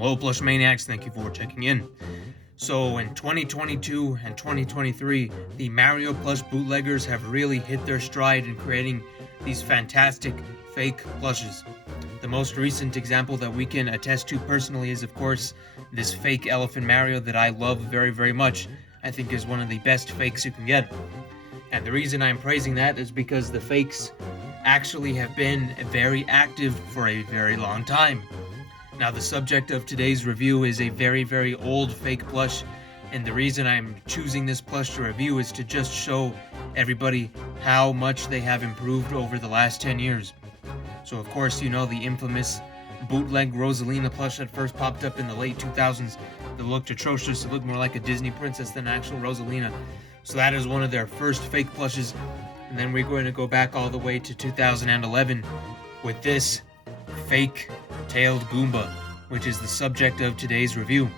Well, Plush Maniacs, thank you for checking in. So, in 2022 and 2023, the Mario Plush bootleggers have really hit their stride in creating these fantastic fake plushes. The most recent example that we can attest to personally is, of course, this fake Elephant Mario that I love very, very much. I think is one of the best fakes you can get. And the reason I'm praising that is because the fakes actually have been very active for a very long time. Now, the subject of today's review is a very, very old fake plush, and the reason I'm choosing this plush to review is to just show everybody how much they have improved over the last 10 years. So, of course, you know the infamous bootleg Rosalina plush that first popped up in the late 2000s that looked atrocious. It looked more like a Disney princess than actual Rosalina. So that is one of their first fake plushes, and then we're going to go back all the way to 2011 with this fake tailed Goomba, which is the subject of today's review.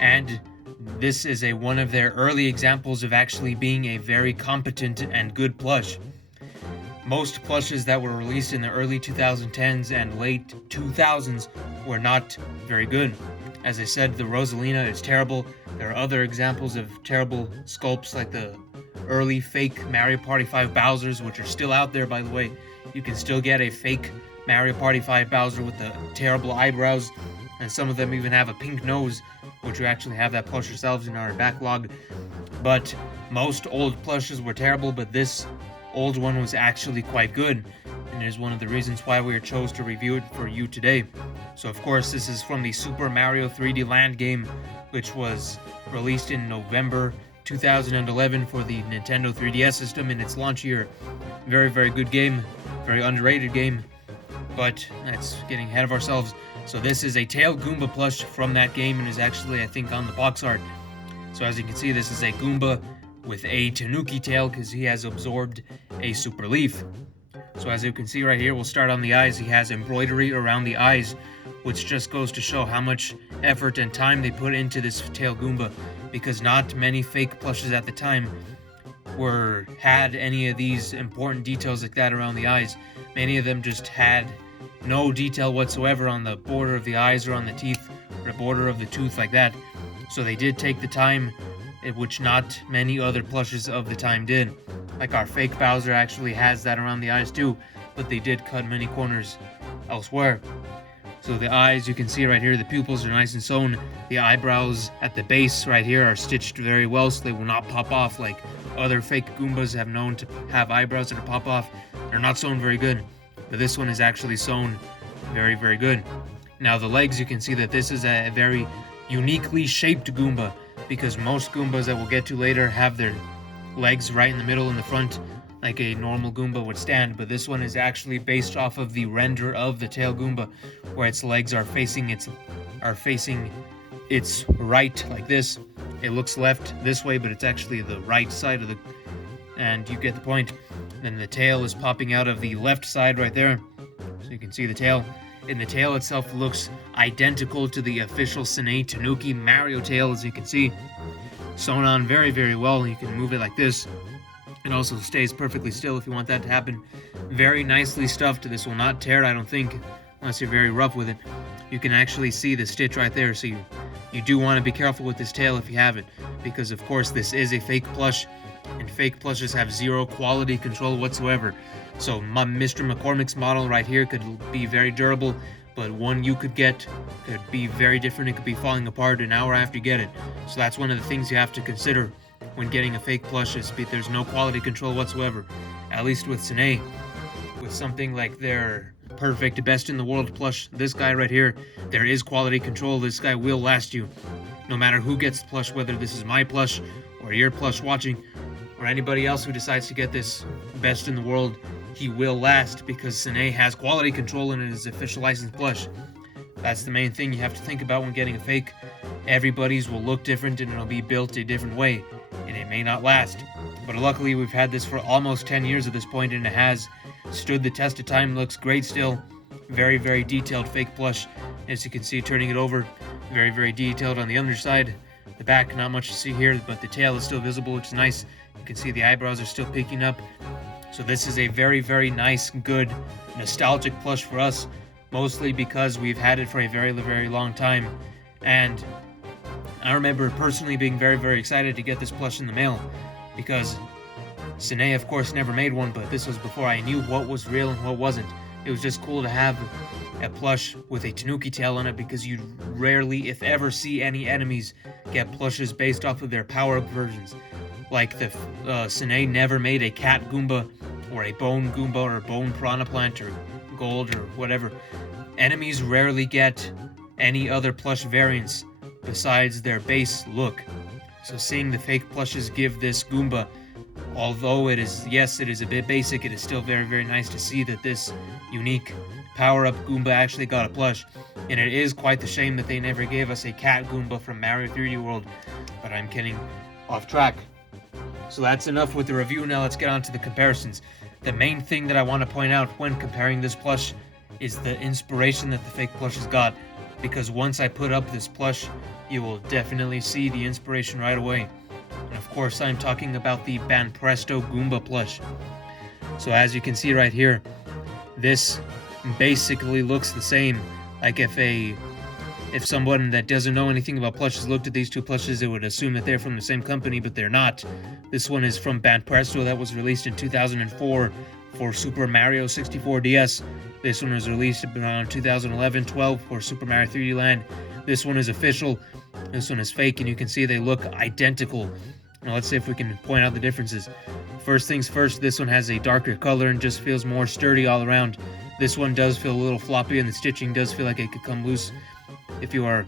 And this is one of their early examples of actually being a very competent and good plush. Most plushes that were released in the early 2010s and late 2000s were not very good. As I said, the Rosalina is terrible. There are other examples of terrible sculpts like the early fake Mario Party 5 Bowsers, which are still out there, by the way. You can still get a fake Mario Party 5 Bowser with the terrible eyebrows, and some of them even have a pink nose, which we actually have that plush ourselves in our backlog. But most old plushes were terrible, but this old one was actually quite good, and is one of the reasons why we chose to review it for you today. So of course, this is from the Super Mario 3D Land game, which was released in November 2011 for the Nintendo 3DS system in its launch year. Very, very good game, very underrated game. But that's getting ahead of ourselves. So this is a tailed Goomba plush from that game and is actually, I think, on the box art. So as you can see, this is a Goomba with a Tanuki tail because he has absorbed a super leaf. So as you can see right here, we'll start on the eyes. He has embroidery around the eyes, which just goes to show how much effort and time they put into this tail Goomba, because not many fake plushes at the time had any of these important details like that around the eyes. Many of them just had no detail whatsoever on the border of the eyes or on the teeth or the border of the tooth like that. So they did take the time, which not many other plushes of the time did. Like our fake Bowser actually has that around the eyes too, but they did cut many corners elsewhere. So the eyes, you can see right here, the pupils are nice and sewn. The eyebrows at the base right here are stitched very well so they will not pop off like other fake Goombas have known to have eyebrows that pop off. They're not sewn very good, but this one is actually sewn very, very good. Now the legs, you can see that this is a very uniquely shaped Goomba, because most Goombas that we'll get to later have their legs right in the middle in the front like a normal Goomba would stand, but this one is actually based off of the render of the tail Goomba, where its legs are facing its right like this. It looks left this way, but it's actually the right side of the, and you get the point. Then the tail is popping out of the left side right there, so you can see the tail. And the tail itself looks identical to the official Sine Tanuki Mario tail, as you can see. Sewn on very, very well. You can move it like this. It also stays perfectly still if you want that to happen. Very nicely stuffed. This will not tear, I don't think, unless you're very rough with it. You can actually see the stitch right there, so you do want to be careful with this tail if you have it, because of course this is a fake plush, and fake plushes have zero quality control whatsoever. So Mr. McCormick's model right here could be very durable, but one you could get could be very different. It could be falling apart an hour after you get it. So that's one of the things you have to consider when getting a fake plush, is there's no quality control whatsoever. At least with Sine. With something like their perfect best in the world plush, this guy right here, there is quality control. This guy will last you. No matter who gets the plush, whether this is my plush or your plush watching, or anybody else who decides to get this best in the world, he will last because Sine has quality control and it is official licensed plush. That's the main thing you have to think about when getting a fake. Everybody's will look different and it'll be built a different way, and it may not last. But luckily we've had this for almost 10 years at this point, and it has stood the test of time. Looks great still. Very, very detailed fake plush. As you can see, turning it over, very, very detailed on the underside. The back, not much to see here, but the tail is still visible, which is nice. You can see the eyebrows are still peeking up. So this is a very, very nice, good, nostalgic plush for us. mostly because we've had it for a very, very long time. And I remember personally being very, very excited to get this plush in the mail, because Sine, of course, never made one, but this was before I knew what was real and what wasn't. It was just cool to have a plush with a Tanuki tail on it, because you'd rarely, if ever, see any enemies get plushes based off of their power-up versions. Like the Sine never made a cat Goomba, or a bone Goomba, or a bone Piranha Plant, or gold, or whatever. Enemies rarely get any other plush variants besides their base look. So seeing the fake plushes give this Goomba, although it is a bit basic, it is still very, very nice to see that this unique power-up Goomba actually got a plush. And it is quite the shame that they never gave us a cat Goomba from Mario 3D World. But I'm getting off track. So that's enough with the review. Now let's get on to the comparisons. The main thing that I want to point out when comparing this plush is the inspiration that the fake plushes got. Because once I put up this plush, you will definitely see the inspiration right away. And of course, I'm talking about the Banpresto Goomba plush. So as you can see right here, this basically looks the same. Like if someone that doesn't know anything about plushes looked at these two plushes, it would assume that they're from the same company, but they're not. This one is from Banpresto, that was released in 2004 for Super Mario 64 DS. This one was released around 2011-12 for Super Mario 3D Land. This one is official, this one is fake, and you can see they look identical. Now let's see if we can point out the differences. First things first, this one has a darker color and just feels more sturdy all around. This one does feel a little floppy, and the stitching does feel like it could come loose if you're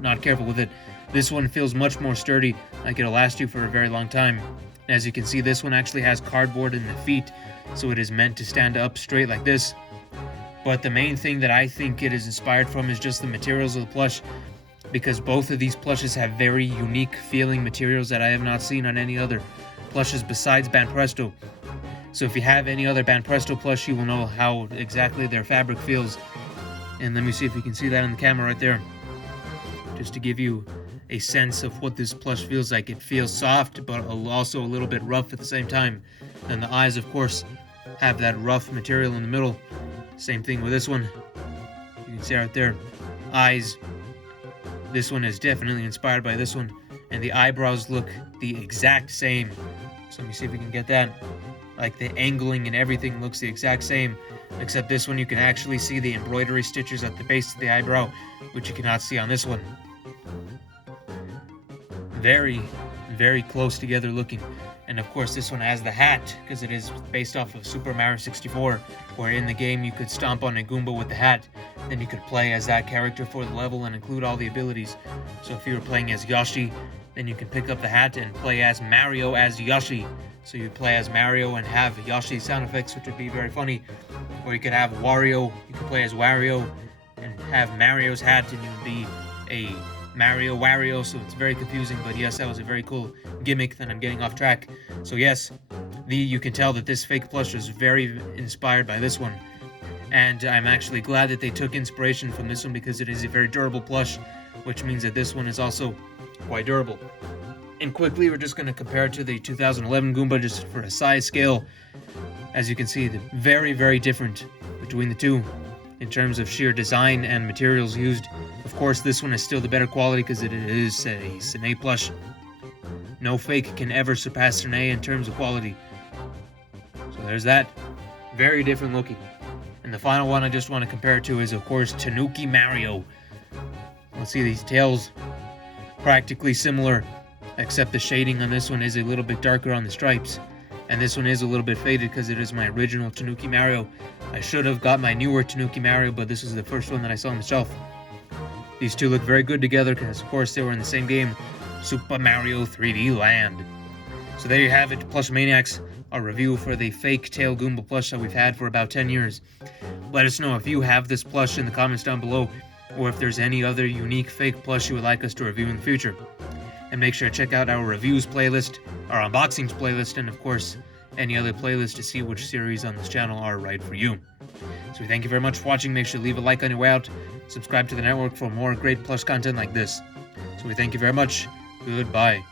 not careful with it. This one feels much more sturdy, like it'll last you for a very long time. As you can see, this one actually has cardboard in the feet, so it is meant to stand up straight like this. But the main thing that I think it is inspired from is just the materials of the plush, because both of these plushes have very unique feeling materials that I have not seen on any other plushes besides Banpresto. So if you have any other Banpresto plush, you will know how exactly their fabric feels. And let me see if you can see that on the camera right there, just to give you a sense of what this plush feels like. It feels soft, but also a little bit rough at the same time. And the eyes, of course, have that rough material in the middle. Same thing with this one. You can see right there, eyes. This one is definitely inspired by this one, and the eyebrows look the exact same. So let me see if we can get that. Like the angling and everything looks the exact same, except this one you can actually see the embroidery stitches at the base of the eyebrow, which you cannot see on this one. Very, very close together looking. And of course this one has the hat, because it is based off of Super Mario 64, where in the game you could stomp on a Goomba with the hat, then you could play as that character for the level and include all the abilities. So if you were playing as Yoshi, then you can pick up the hat and play as Mario as Yoshi. So you play as Mario and have Yoshi sound effects, which would be very funny. Or you could have Wario, you could play as Wario and have Mario's hat, and you would be a Mario Wario, so it's very confusing. But yes, that was a very cool gimmick. Then I'm getting off track. So yes, you can tell that this fake plush was very inspired by this one. And I'm actually glad that they took inspiration from this one, because it is a very durable plush, which means that this one is also quite durable. And quickly, we're just going to compare it to the 2011 Goomba just for a size scale. As you can see, the very, very different between the two in terms of sheer design and materials used. Of course, this one is still the better quality because it is a Sine plush. No fake can ever surpass Sine in terms of quality. So there's that. Very different looking. And the final one I just want to compare it to is, of course, Tanuki Mario. Let's see, these tails practically similar, except the shading on this one is a little bit darker on the stripes. And this one is a little bit faded because it is my original Tanuki Mario. I should have got my newer Tanuki Mario, but this is the first one that I saw on the shelf. These two look very good together because, of course, they were in the same game, Super Mario 3D Land. So there you have it, Plush Maniacs, our review for the fake tail Goomba plush that we've had for about 10 years. Let us know if you have this plush in the comments down below, or if there's any other unique fake plush you would like us to review in the future. And make sure to check out our reviews playlist, our unboxings playlist, and of course, any other playlist to see which series on this channel are right for you. So we thank you very much for watching. Make sure to leave a like on your way out. Subscribe to the network for more great plush content like this. So we thank you very much. Goodbye.